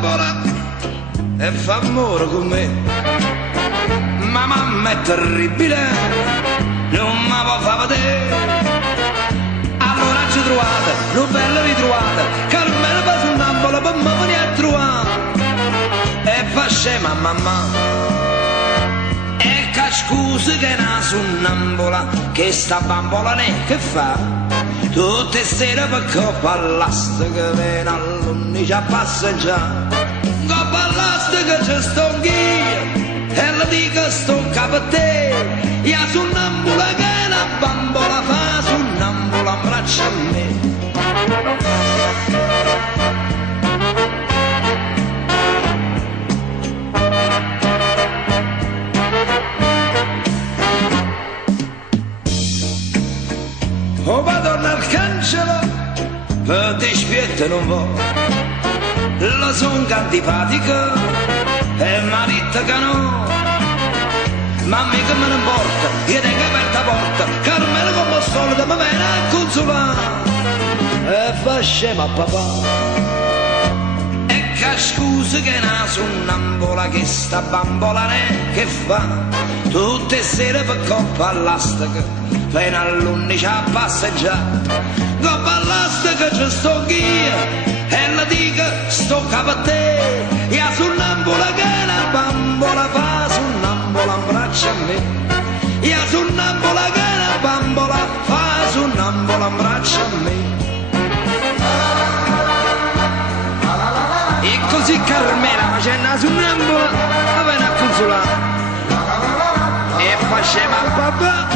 bambola e fa amore con me. Ma mamma è terribile, non mi può far vedere. Allora ci trovate, lo bello ritrovate, Carmelo fa su un'ambola per me venire a trovare. E fa scema mamma. E che scusi che na su un'ambola, che sta bambola ne che fa? Tutte sere per coppa all'asta viene all'11 a passeggiare. Coppa all'asta che c'è sto anch'io e le dico sto capo a te. Io su un'ambola che la bambola fa, su un'ambola abbraccia a me. Oh madonna al cancello, per dispietto non va. Lo son antipatico e marito che no. Ma mica me ne importa, io tengo aperta porta, Carmelo come al solito mi viene a consolare. E fa scema papà. E che scusa che na su un'ambola, che sta bambola ne che fa? Tutte sere per coppa all'astica, fino all'11 a passeggiare. Coppa all'astica c'è sto anch'io e la dico sto capo a te. Io su un'ambola che la bambola fa, su un'ambola abbraccia a me. Io su un'ambola che la bambola fa, su un'ambola abbraccia a me. E così Carmela facendo su un'ambola la viene a consolare. E faceva papà.